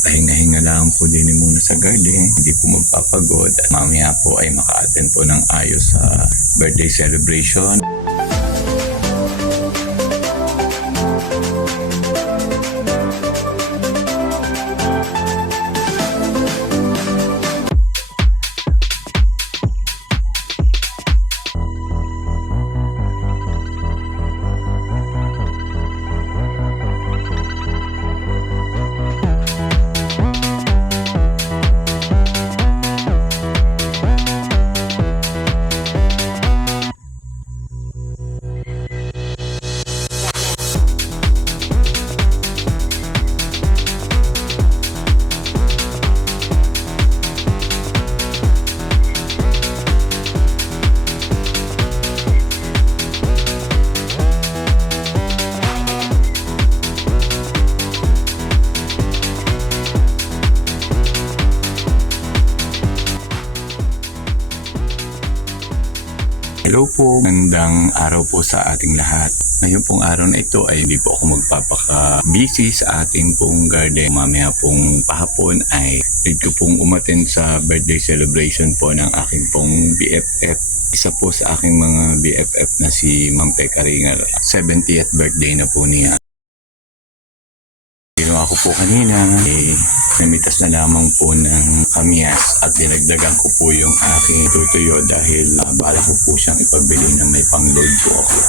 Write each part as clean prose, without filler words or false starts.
pahinga-hinga lang po din muna sa garden, hindi po magpapagod at mamaya po ay maka-attend po ng ayos sa birthday celebration. Hello po, magandang araw po sa ating lahat. Ngayon pong araw na ito ay hindi po ako magpapaka-busy sa ating pong garden. Mamaya pong pahapon ay need ko pong umattend sa birthday celebration po ng aking pong BFF. Isa po sa aking mga BFF na si Ma'am Peka Ringal. 70th birthday na po niya. Ako po kanina, namitas na lamang po ng kamyas at dinagdagan ko po yung aking tutuyo dahil bala ko po siyang ipabili na may pang-load po ako.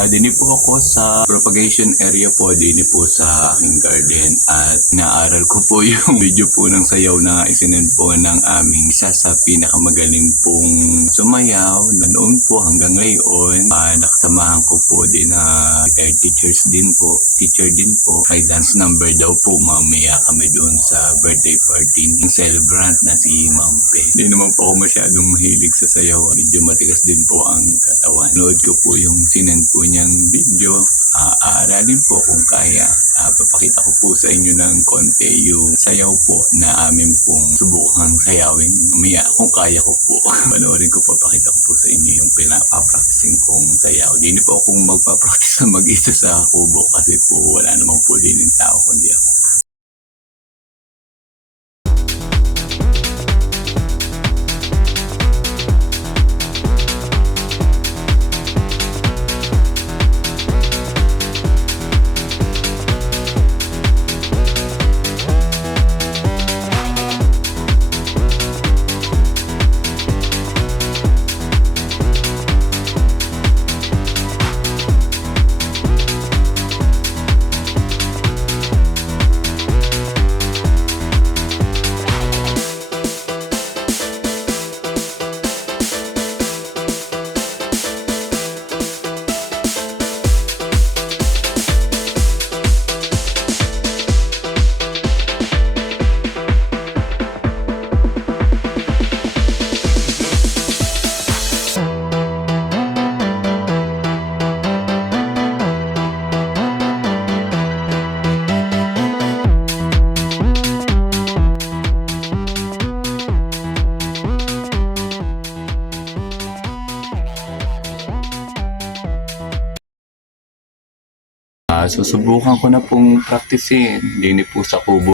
Dini po ako sa propagation area po, dini po sa aking garden at naaral ko po yung video po ng sayaw na isinend po ng aming isa sa pinakamagaling pong sumayaw noon po hanggang ngayon. Nakasamahan ko po din na teacher din po. May dance number daw po mamaya kami doon sa birthday party ng celebrant na si Ma'am Pe. Hindi naman po ako masyadong mahilig sa sayaw. Medyo matigas din po ang katawan. Nood ko po yung sinend po niyang video, aaralin po kung kaya. Papakita ko po sa inyo ng konti yung sayaw po na amin pong subukang sayawin. Mamaya kung kaya ko po, panoorin ko po, pakita ko po sa inyo yung pinapapracticing kong sayaw. Di na po akong magpapractice na mag-isa sa kubo kasi po wala namang po din yung tao kundi ako. Susubukan ko na pong practicein, hindi po sa kubo.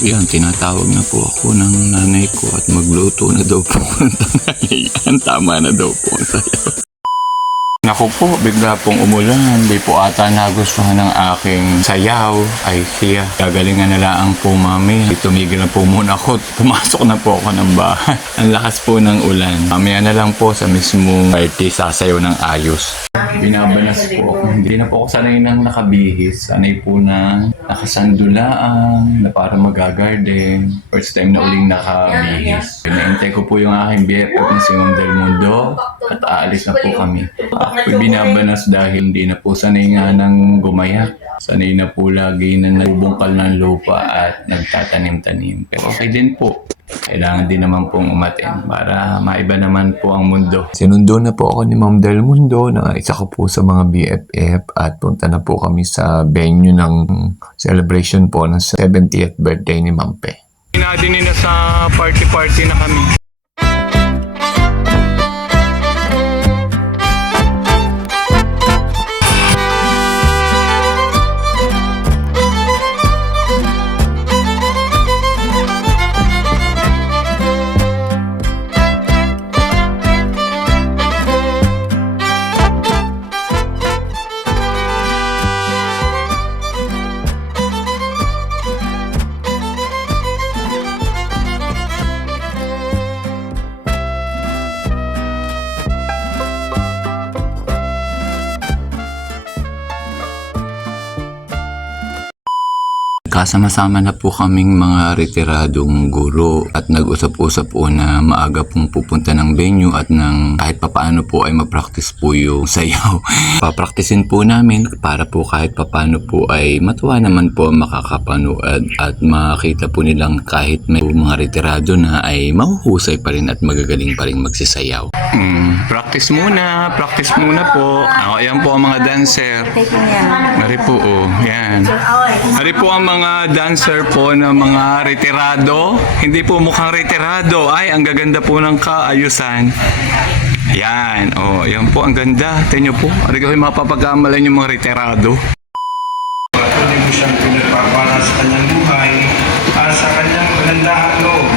Yan, tinatawag na po ako ng nanay ko at magluto na daw po ng tanghalian. Tama na daw po ang sayaw. Naku po, bigla pong umulan. Di po ata nagustuhan ng aking sayaw. Ay siya, gagalingan na lang po mami. Tumigil na po muna ako. Pumasok na po ako ng bahay. Ang lakas po ng ulan. Mamaya na lang po sa mismong party sasayaw ng ayos. Binabanas po ako. Hindi na po ako sanay nang nakabihis. Sanay po na nakasandulaan na para magagarden. First time na uling nakabihis. Pinaintay ko po yung aking BFF na si Ma'am Del Mundo. at aalis na po kami. Ako'y binabanas dahil hindi na po sanay nga ng gumayak. Sanay na po lagi na nagbubungkal ng lupa at nagtatanim-tanim. Pero okay din po. Kailangan din naman pong umatin para maiba naman po ang mundo. Sinundo na po ako ni Ma'am Del Mundo na isa ko po sa mga BFF at punta na po kami sa venue ng celebration po ng 70th birthday ni Ma'am Pe. Pinadinin na sa party-party na kami. Kasama-sama na po kaming mga retiradong guro at nag-usap-usap po na maaga pong pupunta ng venue at ng kahit papaano po ay mag-practice po yung sayaw. Papraktisin po namin para po kahit papaano po ay matuwa naman po makakapanood at makita po nilang kahit may mga retirado na ay mahuhusay pa rin at magagaling pa rin magsisayaw. Practice muna po. Ayan po ang mga dancer. Ari po, yan. Ari po ang mga dancer po ng mga retirado. Hindi po mukhang retirado. Ay, ang gaganda po ng kaayusan. Yan. Yan po ang ganda. Tingnan po. Ari ko mapapagkamalan yung mga retirado. Patuloy ko siyang pinagpapala sa kanyang buhay at sa kanyang magandang loob.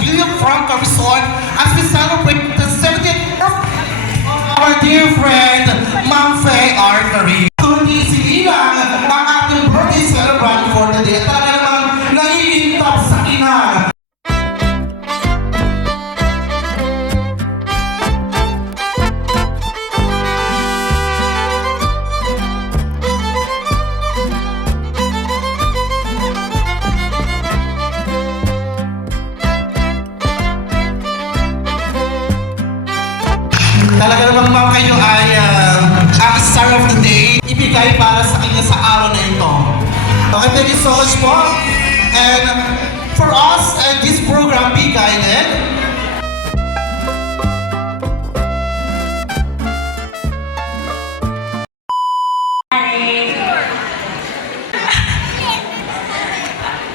View from the resort as we celebrate the 70th of our dear friend, Ma'am Faye Artery. Kundi sili lang ang ating birthday celebrant for the day. Talaga namang naiintap sa ina. Talaga namang ma'am kayo ay ang star of the day, ibigay para sa kanya sa araw na ito. Okay, thank you so much po. And for us, this program be guided.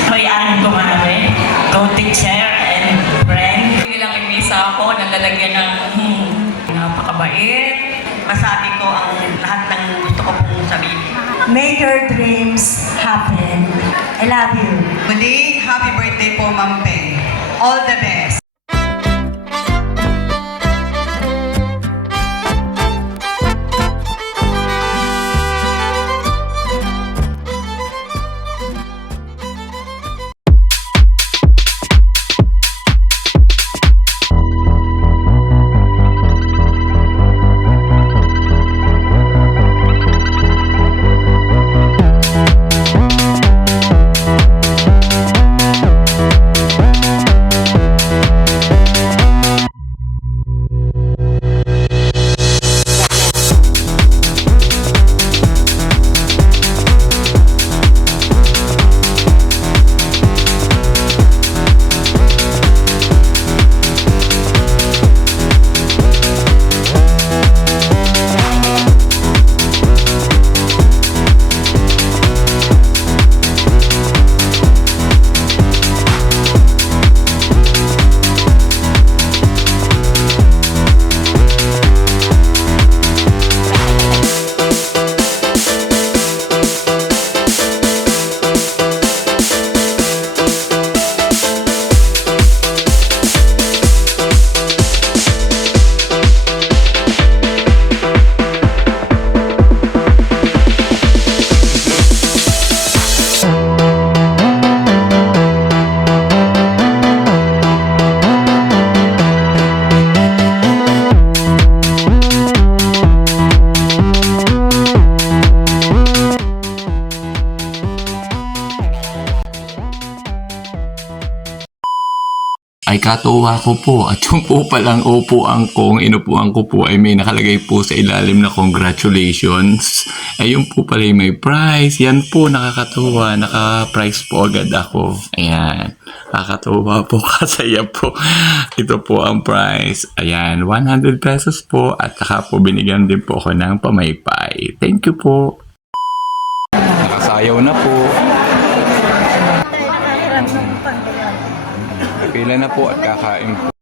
Hoy, kumare, co-teacher and friend. Hindi lang imisa ako, nalalagyan ng napakabait. Masabi ko ang lahat ng gusto ko pong sabihin. May your dreams happen. I love you. Muli, happy birthday po, Ma'am Pe. All the best. katuwa ko po. At yung po palang upuan kong inupuan ko po ay may nakalagay po sa ilalim na congratulations. Ayun po pala yung may prize. Yan po, nakakatuwa. Naka-prize po agad ako. Ayan. Nakakatuwa po, kasaya po. Ito po ang prize. Ayan, 100 pesos po. At saka po binigyan din po ako ng pamaypay. Thank you po. Nakasayaw na po. Pila na po at kakain po.